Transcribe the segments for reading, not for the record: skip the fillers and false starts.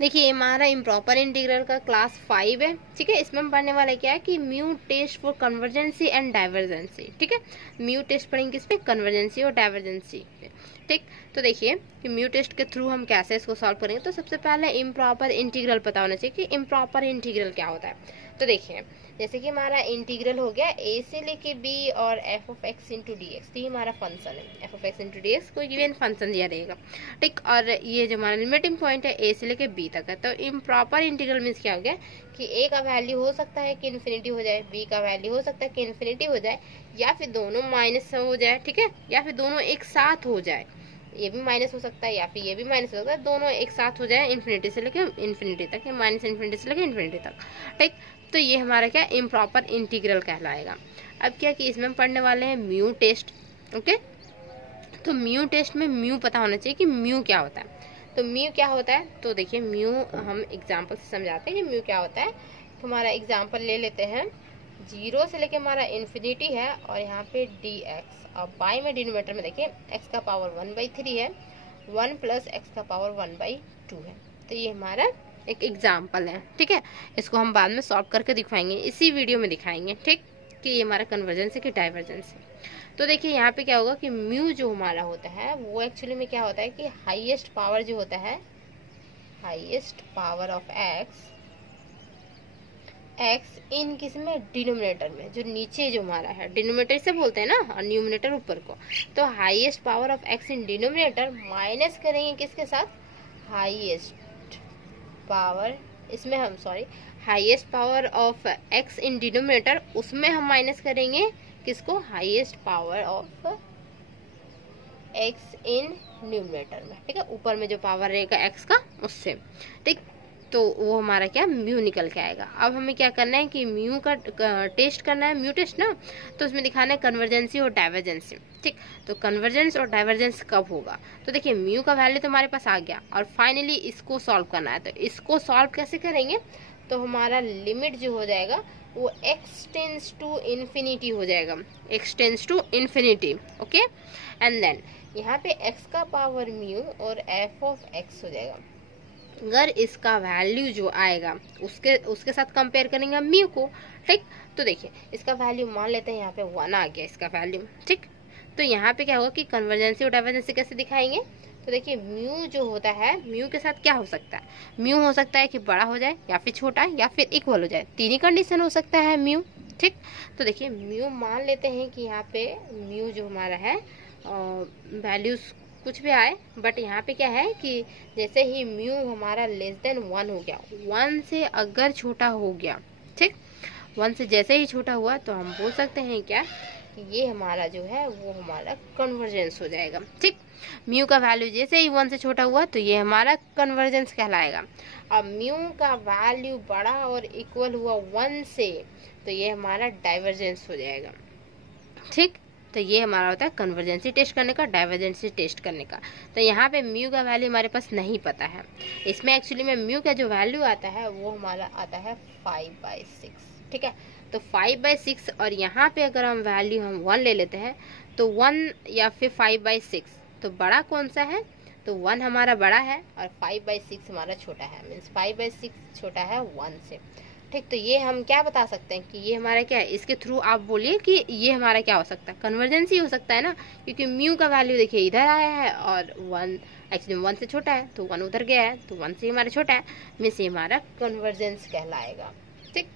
देखिए हमारा improper integral का क्लास 5 है, ठीक है। इसमें हम पढ़ने वाला क्या है कि mu test for कन्वर्जेंसी and divergency, ठीक है। म्यू टेस्ट पढ़ेंगे किस पे, कन्वर्जेंसी और डाइवर्जेंसी पे, ठीक। तो देखिए कि म्यू टेस्ट के थ्रू हम कैसे इसको सॉल्व करेंगे। तो सबसे पहले इम्प्रॉपर इंटीग्रल पता होना चाहिए कि इम्प्रॉपर इंटीग्रल क्या होता है। तो देखिए जैसे कि हमारा इंटीग्रल हो गया ए से लेके बी और F of x into D x, तो ये हमारा फंक्शन है। F of x into D x कोई गिवन फंक्शन दिया रहेगा, ठीक। और ये जो हमारा लिमिटिंग पॉइंट है ए से लेके बी तक है। तो इम्प्रॉपर इंटीग्रल मीन्स क्या हो गया कि ए का वैल्यू हो सकता है कि इन्फिनिटी हो जाए, बी का वैल्यू हो सकता है कि इन्फिनिटी हो जाए, या फिर दोनों माइनस हो जाए, ठीक है, या फिर दोनों एक साथ हो जाए। ये भी माइनस हो सकता है या फिर ये भी माइनस हो सकता है, दोनों एक साथ हो जाए इन्फिनिटी से लेके इन्फिनिटी तक, या माइनस इन्फिनिटी से लेके इन्फिनिटी तक, ठीक। तो ये हमारा क्या इम्प्रॉपर इंटीग्रल कहलाएगा। अब क्या कि इसमें हम पढ़ने वाले हैं म्यू टेस्ट, ओके। तो म्यू टेस्ट में म्यू पता होना चाहिए कि म्यू क्या होता है। तो म्यू क्या होता है, तो देखिए म्यू हम एग्जाम्पल से समझाते हैं कि म्यू क्या होता है। तो हमारा एग्जाम्पल ले लेते हैं, 0 से लेके हमारा इन्फिनिटी है और यहाँ पे डी एक्स, और बाई में डिनोमिनेटर में देखिए एक्स का पावर 1/3 है, 1 प्लस एक्स का पावर 1/2 है। तो ये हमारा एक एग्जाम्पल है, ठीक है। इसको हम बाद में सॉल्व करके दिखाएंगे, इसी वीडियो में दिखाएंगे, ठीक, कि ये हमारा कन्वर्जेंस है कि डाइवर्जेंस है। तो देखिए यहाँ पे क्या होगा कि म्यू जो हमारा होता है वो एक्चुअली में क्या होता है कि हाईएस्ट पावर जो होता है, highest power of X, X इन किस में, डिनोमिनेटर में, जो नीचे जो हमारा है डिनोमिनेटर से बोलते हैं ना, और न्यूमिनेटर ऊपर को। तो highest power of x in denominator minus करेंगे किसके साथ, हाईएस्ट पावर, इसमें हम sorry highest power of x in denominator, उसमें हम माइनस करेंगे किसको, highest power of x in numerator में, ठीक है, ऊपर में जो पावर रहेगा एक्स का उससे, ठीक। तो वो हमारा क्या म्यू निकल के आएगा। अब हमें क्या करना है कि म्यू का टेस्ट करना है, म्यू टेस्ट ना, तो उसमें दिखाना है कन्वर्जेंसी और डाइवर्जेंसी, ठीक। तो कन्वर्जेंस और डाइवर्जेंस कब होगा, तो देखिए म्यू का वैल्यू तो हमारे पास आ गया और फाइनली इसको सॉल्व करना है। तो इसको सॉल्व कैसे करेंगे, तो हमारा लिमिट जो हो जाएगा वो x टेंस टू इन्फिनिटी हो जाएगा, x tends to infinity, okay. And then यहाँ पे x का पावर म्यू और f ऑफ x हो जाएगा। अगर इसका वैल्यू जो आएगा उसके साथ कंपेयर करेंगे हम म्यू को, ठीक। तो देखिए इसका वैल्यू मान लेते हैं यहाँ पे 1 आ गया इसका वैल्यू, ठीक। तो यहाँ पे क्या होगा कि कन्वर्जेंसी और डाइवर्जेंसी कैसे दिखाएंगे। तो देखिए म्यू जो होता है, म्यू के साथ क्या हो सकता है, म्यू हो सकता है कि बड़ा हो जाए या फिर छोटा या फिर इक्वल हो जाए, तीन ही कंडीशन हो सकता है म्यू, ठीक। तो देखिए म्यू मान लेते हैं कि यहाँ पे म्यू जो हमारा है वैल्यूज कुछ भी आए, बट यहाँ पे क्या है कि जैसे ही म्यू हमारा लेस देन 1 हो गया, 1 से अगर छोटा हो गया, ठीक, 1 से जैसे ही छोटा हुआ तो हम बोल सकते हैं क्या कि ये हमारा जो है वो हमारा कन्वर्जेंस हो जाएगा, ठीक। म्यू का वैल्यू जैसे ही 1 से छोटा हुआ तो ये हमारा कन्वर्जेंस कहलाएगा। अब म्यू का वैल्यू बड़ा और इक्वल हुआ 1 से तो ये हमारा डाइवर्जेंस हो जाएगा, ठीक। तो ये हमारा होता है कन्वर्जेंसी टेस्ट करने का, डाइवर्जेंसी टेस्ट करने का। तो यहाँ पे म्यू का वैल्यू हमारे पास नहीं पता है, इसमें एक्चुअली में म्यू का जो वैल्यू आता है वो हमारा आता है 5/6, ठीक है। तो 5/6 और यहाँ पे अगर हम वैल्यू हम 1 ले लेते हैं तो 1 या फिर 5/6, तो बड़ा कौन सा है, तो 1 हमारा बड़ा है और 5/6 हमारा छोटा है, मीन्स 5/6 छोटा है 1 से, ठीक। तो ये हम क्या बता सकते हैं कि ये हमारा क्या है, इसके थ्रू आप बोलिए कि ये हमारा क्या हो सकता है, कन्वर्जेंसी हो सकता है ना, क्योंकि म्यू का वैल्यू देखिए इधर आया है और 1 एक्चुअली 1 से छोटा है तो 1 उधर गया है, तो 1 से हमारा छोटा है, मीन्स ये हमारा कन्वर्जेंस कहलाएगा, ठीक।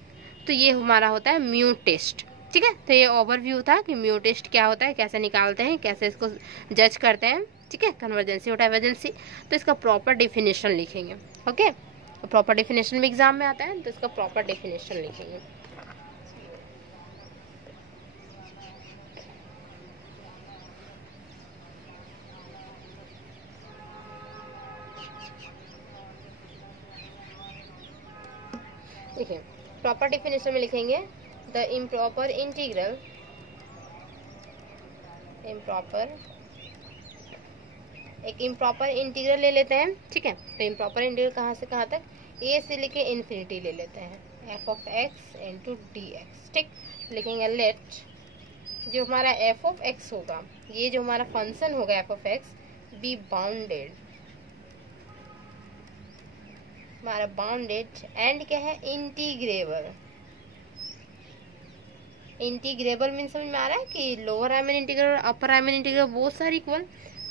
तो ये हमारा होता है म्यू टेस्ट, ठीक है। तो ये ओवरव्यू था कि म्यू टेस्ट क्या होता है, कैसे निकालते हैं, कैसे इसको जज करते हैं, ठीक है, कन्वर्जेंसी और डाइवर्जेंसी। तो इसका प्रॉपर डिफिनेशन लिखेंगे, ओके। प्रॉपर डेफिनेशन में एग्जाम में आता है तो इसका प्रॉपर डेफिनेशन लिखेंगे। देखिए प्रॉपर डेफिनेशन में लिखेंगे द इम्प्रॉपर इंटीग्रल, एक इम्प्रॉपर इंटीग्रल ले लेते हैं, ठीक है। तो इम्प्रॉपर इंटीग्रल कहाँ से कहाँ तक, ए से लेके इन्फिनिटी ले लेते हैं, F of x into D X, ठीक। लिखेंगे लेट जो हमारा एफ ऑफ एक्स होगा, ये जो हमारा फंक्शन होगा F of x, be bounded हमारा बाउंडेड एंड क्या है, इंटीग्रेबल। इंटीग्रेबल मीन समझ में आ रहा है कि लोअर रायमन इंटीग्रल और upper Riemann integral both are equal.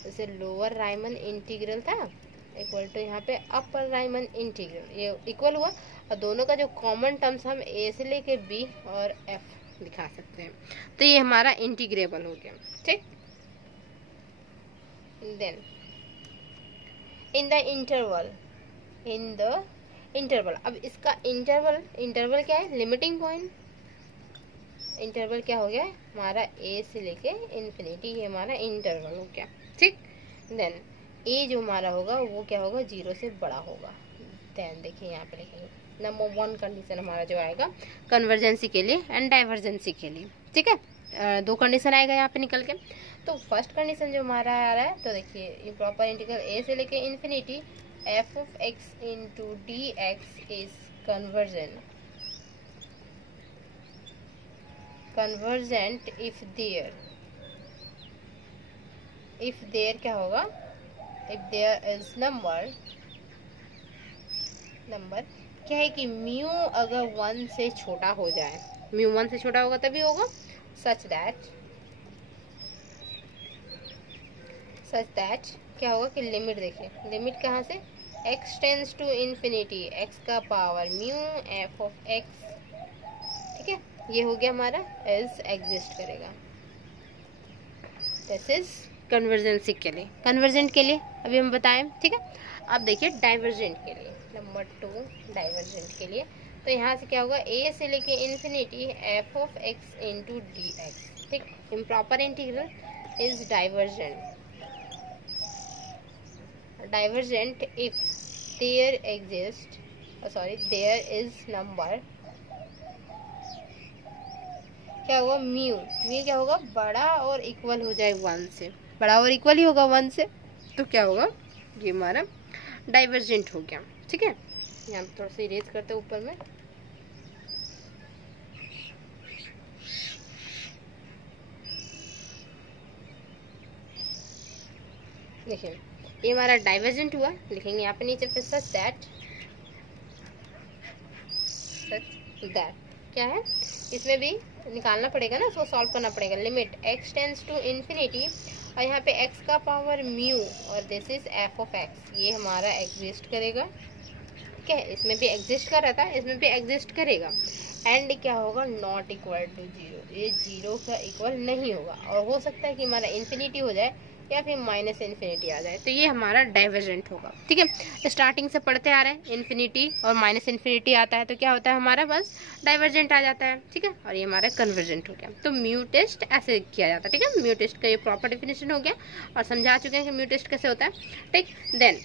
जैसे लोअर रायमन इंटीग्रल था इक्वल टू यहाँ पे अपर रायमन इंटीग्रल, ये इक्वल हुआ और दोनों का जो कॉमन टर्म्स हम ए से लेके बी और एफ दिखा सकते हैं, तो ये हमारा इंटीग्रेबल हो गया। ठीक, देन इन द इंटरवल, अब इसका इंटरवल क्या है, लिमिटिंग पॉइंट। इंटरवल क्या हो गया हमारा, ए से लेके इन्फिनिटी, ये हमारा इंटरवल हो गया। ठीक, देन ए जो हमारा होगा वो क्या होगा, 0 से बड़ा होगा। देन देखिए यहाँ पे लिखेंगे नंबर 1 कंडीशन हमारा जो आएगा कन्वर्जेंसी के लिए एंड डाइवर्जेंसी के लिए। ठीक है, 2 कंडीशन आएगा यहाँ पे निकल के। तो फर्स्ट कंडीशन जो हमारा आ रहा है, तो देखिए इम्प्रॉपर इंटीग्रल ए से लेके infinity F of x into D x is convergent if there क्या होगा, इफ देयर इज नंबर क्या है कि म्यू अगर 1 से छोटा हो जाए, म्यू 1 से छोटा होगा तभी होगा, सच दैट क्या होगा कि लिमिट, देखिए लिमिट कहाँ से, x tends to infinity x का power mu f of x। ठीक है, ये हो गया हमारा एज एग्जिस्ट करेगा। दिस इज कन्वर्जेंसी के लिए, कन्वर्जेंट के लिए अभी हम बताएं। ठीक है, अब देखिए डाइवर्जेंट के लिए, नंबर 2 डाइवर्जेंट के लिए, तो यहाँ से क्या होगा, ए से लेके infinity F of x into D X. ठीक, improper integral is divergent if there is number क्या होगा, म्यू क्या होगा, बड़ा और इक्वल हो जाए 1 से, बड़ा और इक्वल ही होगा 1 से, तो क्या होगा, ये हमारा डाइवर्जेंट हो गया। ठीक है, यहाँ थोड़ा सा इरेज करते हैं ऊपर में। देखिए ये हमारा डाइवर्जेंट हुआ, लिखेंगे यहाँ पे नीचे पे सच दैट क्या है, इसमें भी निकालना पड़ेगा ना, इसको सॉल्व करना पड़ेगा। Limit x tends to infinity और यहाँ पे x का पावर म्यू और this is f of x, ये हमारा एग्जिस्ट करेगा। ठीक है, इसमें भी एग्जिस्ट कर रहा था, इसमें भी एग्जिस्ट करेगा। एंड क्या होगा, नॉट इक्वल टू 0, ये 0 का इक्वल नहीं होगा और हो सकता है कि हमारा इन्फिनिटी हो जाए या फिर माइनस इन्फिनिटी आ जाए, तो ये हमारा डाइवर्जेंट होगा। ठीक है, स्टार्टिंग से पढ़ते आ रहे हैं, इन्फिनिटी और माइनस इन्फिनिटी आता है तो क्या होता है हमारा, बस डाइवर्जेंट आ जाता है। ठीक है, और ये हमारा कन्वर्जेंट हो गया। तो म्यू टेस्ट ऐसे किया जाता है। ठीक है, म्यू टेस्ट का ये प्रॉपर डेफिनेशन हो गया और समझा चुके हैं कि म्यू टेस्ट कैसे होता है। ठीक, देन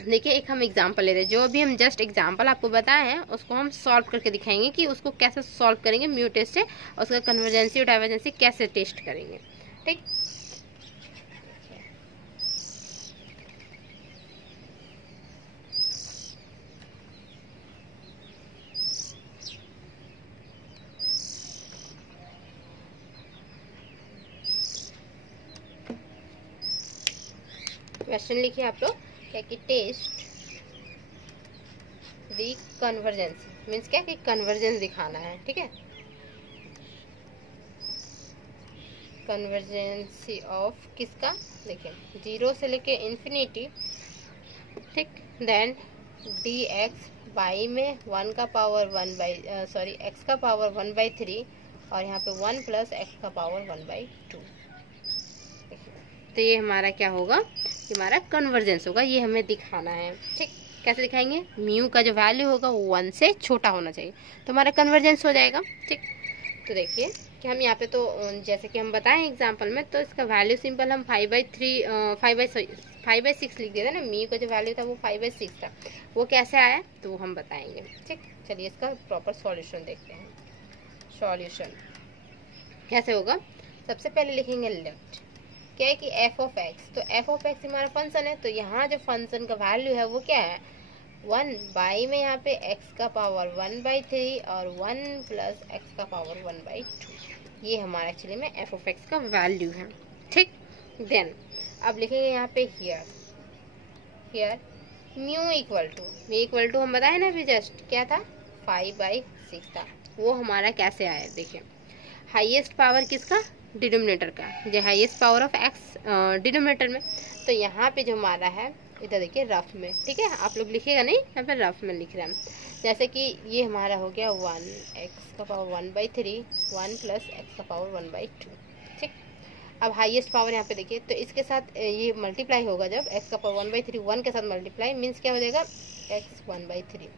देखिए एक हम एग्जाम्पल ले रहे हैं, जो अभी हम जस्ट एग्जाम्पल आपको बताए हैं उसको हम सॉल्व करके दिखाएंगे कि उसको कैसे सॉल्व करेंगे म्यू टेस्ट से, और उसका कन्वर्जेंसी और डाइवर्जेंसी कैसे टेस्ट करेंगे। ठीक, क्वेश्चन लिखिए आप लोग, क्या कि टेस्ट दी कन्वर्जेंसी, मीन्स क्या कि कन्वर्जेंस दिखाना है। ठीक है, कन्वर्जेंसी ऑफ किसका, देखिए 0 से लेके इन्फिनिटी। ठीक, देन डी एक्स बाई में 1 का पावर 1/, एक्स का पावर 1/3 और यहाँ पे 1 प्लस एक्स का पावर 1/2। तो ये हमारा क्या होगा, ये हमारा कन्वर्जेंस होगा, ये हमें दिखाना है। ठीक, कैसे दिखाएंगे, म्यू का जो वैल्यू होगा वो 1 से छोटा होना चाहिए, तो हमारा कन्वर्जेंस हो जाएगा। ठीक, तो देखिए कि हम यहाँ पे तो जैसे कि हम बताएं एग्जांपल में, तो इसका वैल्यू सिंपल हम 5/6 लिख देते ना, म्यू का जो वैल्यू था वो 5/6 था, वो कैसे आया तो वो हम बताएंगे। ठीक, चलिए इसका प्रॉपर सॉल्यूशन देखते हैं। सॉल्यूशन कैसे होगा, सबसे पहले लिखेंगे लेफ्ट, क्या है कि एफ ऑफ एक्स, तो एफ ऑफ एक्स हमारा फंक्शन है, तो यहाँ जो फंक्शन का वैल्यू है वो क्या है, 1 बाई में यहाँ पे x का पावर 1/3 और 1 प्लस x का पावर 1/2, ये हमारा एक्चुअली में एफ ऑफ एक्स का वैल्यू है। ठीक, देन अब लिखेंगे यहाँ पे हियर म्यू इक्वल टू हम बताए ना अभी जस्ट क्या था, 5/6 था। वो हमारा कैसे आया देखिए, हाईएस्ट पावर किसका, डिनोमिनेटर का, जो highest power of x denominator में। तो यहाँ पे जो हमारा है इधर देखिए रफ में, ठीक है, आप लोग लिखिएगा नहीं, यहाँ पे रफ में लिख रहे हैं। जैसे कि ये हमारा हो गया 1 एक्स का पावर 1/3 1 प्लस एक्स का पावर 1/2, ठीक। अब हाईएस्ट पावर यहाँ पे देखिए, तो इसके साथ ये मल्टीप्लाई होगा जब एक्स का पावर 1/3 1 के साथ मल्टीप्लाई मीन्स क्या हो जाएगा, एक्स 1/3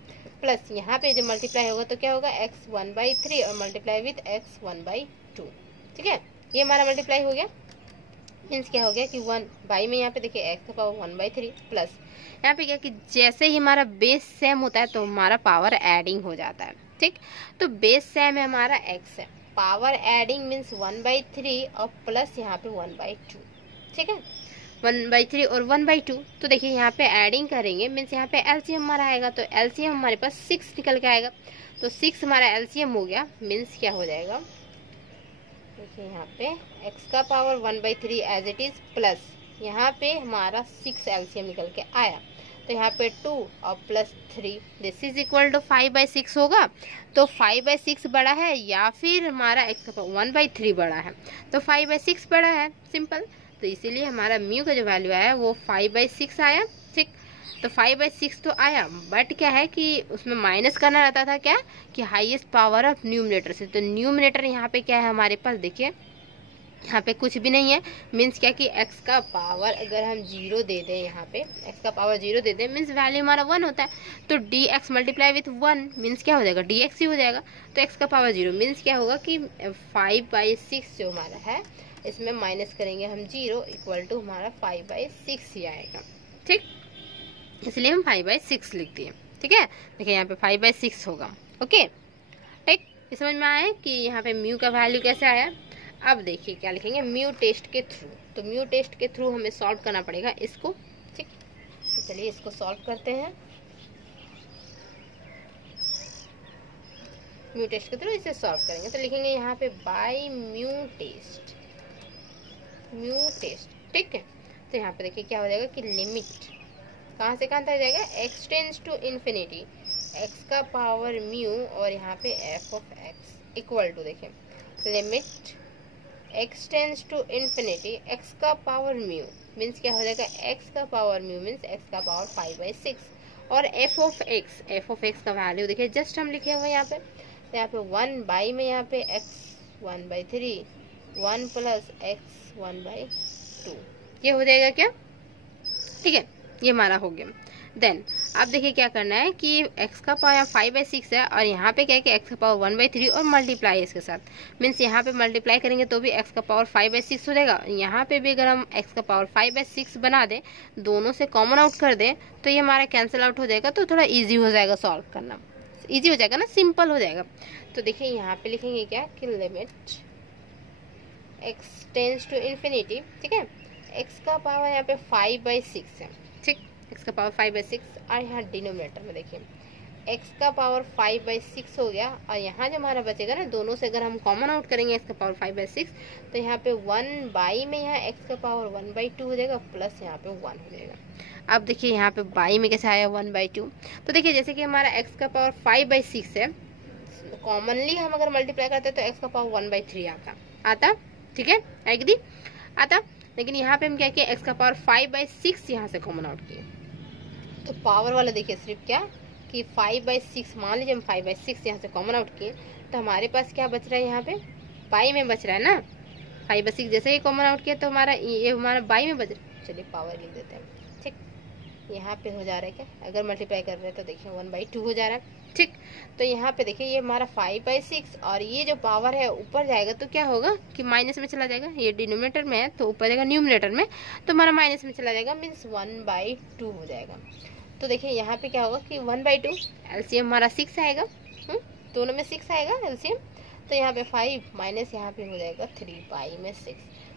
प्लस यहाँ पे जब मल्टीप्लाई होगा तो क्या होगा, एक्स 1/3 और मल्टीप्लाई विथ एक्स 1/2, ठीक है। ये हमारा मल्टीप्लाई हो गया, मीन्स क्या हो गया कि 1 बाई में यहाँ पे देखिए एक्स का पावर 1/3 प्लस यहाँ पे क्या कि जैसे ही हमारा बेस सेम होता है तो हमारा पावर एडिंग हो जाता है, ठीक। तो बेस सेम है हमारा एक्स है, पावर एडिंग मीन्स 1/3 और प्लस यहाँ पे 1/2, ठीक है, 1/3 और 1/2। तो देखिए यहाँ पे एडिंग करेंगे मीन्स यहाँ पे एलसीएम हमारा आएगा, तो एलसीएम हमारे पास 6 निकल के आएगा। तो 6 हमारा एलसीएम हो गया, मीन्स क्या हो जाएगा, देखिए यहाँ पे x का power 1/3 as it is plus यहाँ पे हमारा 6 एलसीएम निकल के आया, तो यहाँ पे 2 और plus 3 this is equal to 5/6 होगा। तो 5/6 बड़ा है या फिर हमारा x का पावर 1/3 बड़ा है, तो 5/6 बड़ा है, सिंपल। तो इसीलिए हमारा म्यू का जो वैल्यू आया वो 5/6 आया, ठीक। तो 5/6 तो आया, बट क्या है कि उसमें माइनस करना रहता था क्या, कि हाईएस्ट पावर ऑफ न्यूमरेटर से। तो न्यूमरेटर यहाँ पे क्या है हमारे पास, देखिए यहाँ पे कुछ भी नहीं है, मीन्स क्या कि x का पावर अगर हम 0 दे दें, यहाँ पे x का पावर 0 दे दें मीन्स वैल्यू हमारा 1 होता है। तो dx मल्टीप्लाई विथ 1 मीन्स क्या हो जाएगा, dx ही हो जाएगा। तो x का पावर 0 मीन्स क्या होगा कि 5/6 जो हमारा है इसमें माइनस करेंगे हम 0 इक्वल टू हमारा 5/6 ही आएगा, ठीक। इसलिए हम 5/6 लिख दिए, ठीक है। देखिए यहाँ पे 5/6 होगा, ओके, ठीक। समझ में आया कि यहाँ पे म्यू का वैल्यू कैसे आया। अब देखिए क्या लिखेंगे, म्यू टेस्ट के थ्रू। तो म्यू टेस्ट के थ्रू हमें सॉल्व करना पड़ेगा इसको, ठीक। तो चलिए इसको सॉल्व करते हैं म्यू टेस्ट के थ्रू, इसे सॉल्व करेंगे। तो लिखेंगे यहाँ पे बाय म्यू टेस्ट, ठीक है। तो यहाँ पे देखिए क्या हो जाएगा कि लिमिट कहाँ से कहाँ तक जाएगा, x tends to infinity x का पावर म्यू और यहाँ पे f of x equal to, देखिए limit x tends to infinity x का पावर म्यू मीन्स क्या हो जाएगा, x का पावर म्यू मीन्स x का पावर 5/6 और f ऑफ x का वैल्यू देखिए जस्ट हम लिखे हुए यहाँ पे। तो यहाँ पे 1 बाई में यहाँ पे x 1/3 1 प्लस x 1/2 ये हो जाएगा क्या, ठीक है, ये हमारा हो गया। देन अब देखिए क्या करना है कि x का पावर 5/6 है और यहाँ पे क्या है कि x का पावर 1/3 और मल्टीप्लाई इसके साथ, मीन्स यहाँ पे मल्टीप्लाई करेंगे तो भी x का पावर 5/6 हो जाएगा। यहाँ पे भी अगर हम x का पावर 5/6 बना दें, दोनों से कॉमन आउट कर दें तो ये हमारा कैंसिल आउट हो जाएगा, तो थोड़ा ईजी हो जाएगा सॉल्व करना, ईजी हो जाएगा ना, सिंपल हो जाएगा। तो देखिए यहाँ पे लिखेंगे क्या कि limit x tends to infinity, ठीक है, x का पावर यहाँ पे 5/6 है, ठीक, x का पावर 5/6 और यहाँ डिनोमिनेटर में देखिए x का पावर 5/6 हो गया और यहाँ जो हमारा बचेगा ना, दोनों से अगर हम कॉमन आउट करेंगे x का पावर 5/6 तो यहाँ पे 1 बाई में यहाँ x का पावर 1/2 हो जाएगा प्लस यहाँ पे 1 हो जाएगा। अब देखिए यहाँ पे बाई में कैसे आया 1/2, तो देखिए जैसे कि हमारा x का पावर 5/6 है, कॉमनली हम अगर मल्टीप्लाई करते हैं तो x का पावर 1/3 आता, ठीक है, एग्री आता। लेकिन यहाँ पे हम क्या किए, x का पावर 5/6 यहाँ से कॉमन आउट किए, तो पावर वाला देखिए सिर्फ क्या कि 5/6, मान लीजिए हम 5/6 यहाँ से कॉमन आउट किए तो हमारे पास क्या बच रहा है, यहाँ पे बाई में बच रहा है ना, 5/6 जैसे ही कॉमन आउट किया तो हमारा ये हमारा बाई में बच रहा है। चलिए पावर लिख देते हैं, ठीक, यहाँ पे हो जा रहा है क्या, अगर मल्टीप्लाई कर रहे हैं तो देखिए 1/2 हो जा रहा है, ठीक। तो यहाँ पे देखिए ये हमारा 5/6 और ये जो पावर है ऊपर जाएगा तो क्या होगा कि माइनस में चला जाएगा, ये डिनोमिनेटर में है तो ऊपर जाएगा न्यूमरेटर में, तो हमारा माइनस में चला जाएगा मीन्स 1/2 हो जाएगा। तो देखिए यहाँ पे क्या होगा कि 1/2 एलसीएम हमारा 6 आएगा, दोनों में 6 आएगा एलसीएम, तो यहाँ पे 5 माइनस यहाँ पे हो जाएगा 3 बाई में 6,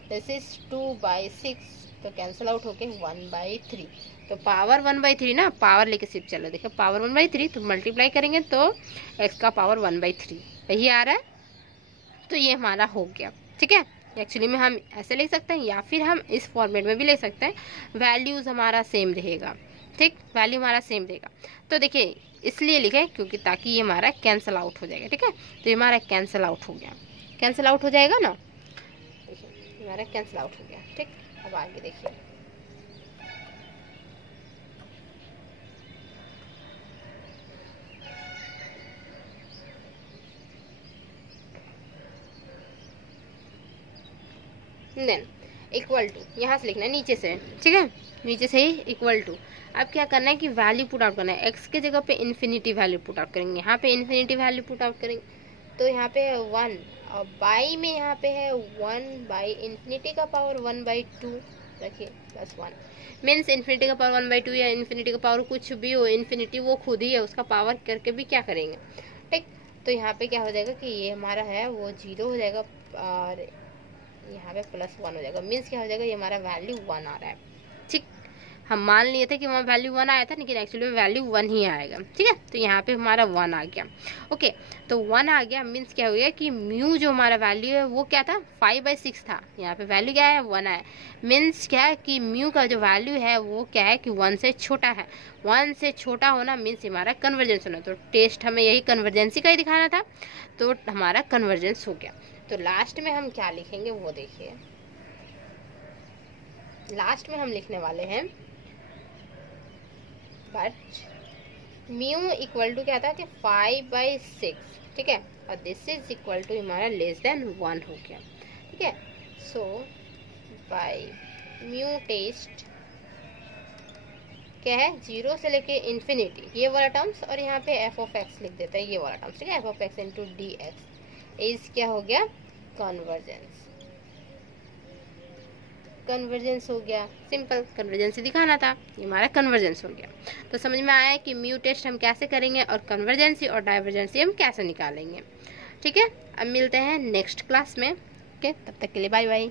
दिस इज 2/6, तो कैंसिल आउट होके 1/3। तो पावर 1/3 ना, पावर लेके सिर्फ चलो देखो पावर 1/3, तो मल्टीप्लाई करेंगे तो x का पावर 1/3 यही आ रहा है, तो ये हमारा हो गया, ठीक है। एक्चुअली में हम ऐसे लिख सकते हैं या फिर हम इस फॉर्मेट में भी ले सकते हैं, वैल्यूज हमारा सेम रहेगा, ठीक, वैल्यू हमारा सेम देगा। तो देखिए इसलिए लिखे क्योंकि ताकि ये हमारा कैंसिल आउट हो जाएगा। ठीक है, तो ये हमारा कैंसिल आउट हो गया, कैंसिल आउट हो जाएगा ना, देखिए हमारा कैंसिल आउट हो गया। ठीक, अब आगे देखिए, देन इक्वल टू, यहाँ से लिखना है नीचे से। ठीक है, नीचे से ही इक्वल टू। अब क्या करना है कि वैल्यू पुट आउट करना है। एक्स के जगह पे इन्फिनिटी वैल्यू पुट आउट करेंगे, यहाँ पे इन्फिनिटी वैल्यू पुट आउट करेंगे, तो यहाँ पे है 1 और बाई में यहाँ पे है 1 बाई इन्फिनिटी का पावर 1/2 रखिए प्लस 1, मीन्स इन्फिनिटी का पावर 1/2 या इन्फिनिटी का पावर कुछ भी हो, इन्फिनिटी वो खुद ही है, उसका पावर करके भी क्या करेंगे। ठीक, तो यहाँ पे क्या हो जाएगा कि ये हमारा है वो 0 हो जाएगा और यहाँ पे +1 हो जाएगा, मीन्स क्या हो जाएगा, ये हमारा वैल्यू 1 आ रहा है। ठीक, हम मान लिए थे कि वहाँ वैल्यू 1 आया था, लेकिन एक्चुअली में वैल्यू 1 ही आएगा। ठीक है, तो यहाँ पे हमारा 1 आ गया। ओके, तो 1 आ गया, मीन्स क्या हो गया कि म्यू जो हमारा वैल्यू है वो क्या था, 5/6 था, यहाँ पे वैल्यू क्या है, 1 आया। मीन्स क्या है कि म्यू का जो वैल्यू है वो क्या है कि 1 से छोटा है। 1 से छोटा होना मीन्स हमारा कन्वर्जेंस होना, तो टेस्ट हमें यही कन्वर्जेंसी का ही दिखाना था, तो हमारा कन्वर्जेंस हो गया। तो लास्ट में हम क्या लिखेंगे वो देखिए, लास्ट में हम लिखने वाले हैं बट म्यू इक्वल टू क्या था कि 5/6। ठीक है, और दिस इज इक्वल टू हमारा लेस देन 1 हो गया। ठीक है, सो बाय म्यू टेस्ट क्या है, 0 से लेके इन्फिनिटी ये वाला टर्म्स, और यहाँ पे f(x) लिख देता है ये वाला टर्म्स। ठीक है, f(x) इंटू dx इज क्या हो गया, कन्वर्जेंस। कन्वर्जेंस हो गया, सिंपल कन्वर्जेंस दिखाना था, ये हमारा कन्वर्जेंस हो गया। तो समझ में आया कि म्यू टेस्ट हम कैसे करेंगे और कन्वर्जेंसी और डाइवर्जेंसी हम कैसे निकालेंगे। ठीक है, अब मिलते हैं नेक्स्ट क्लास में। ओके, तब तक के लिए बाय बाय।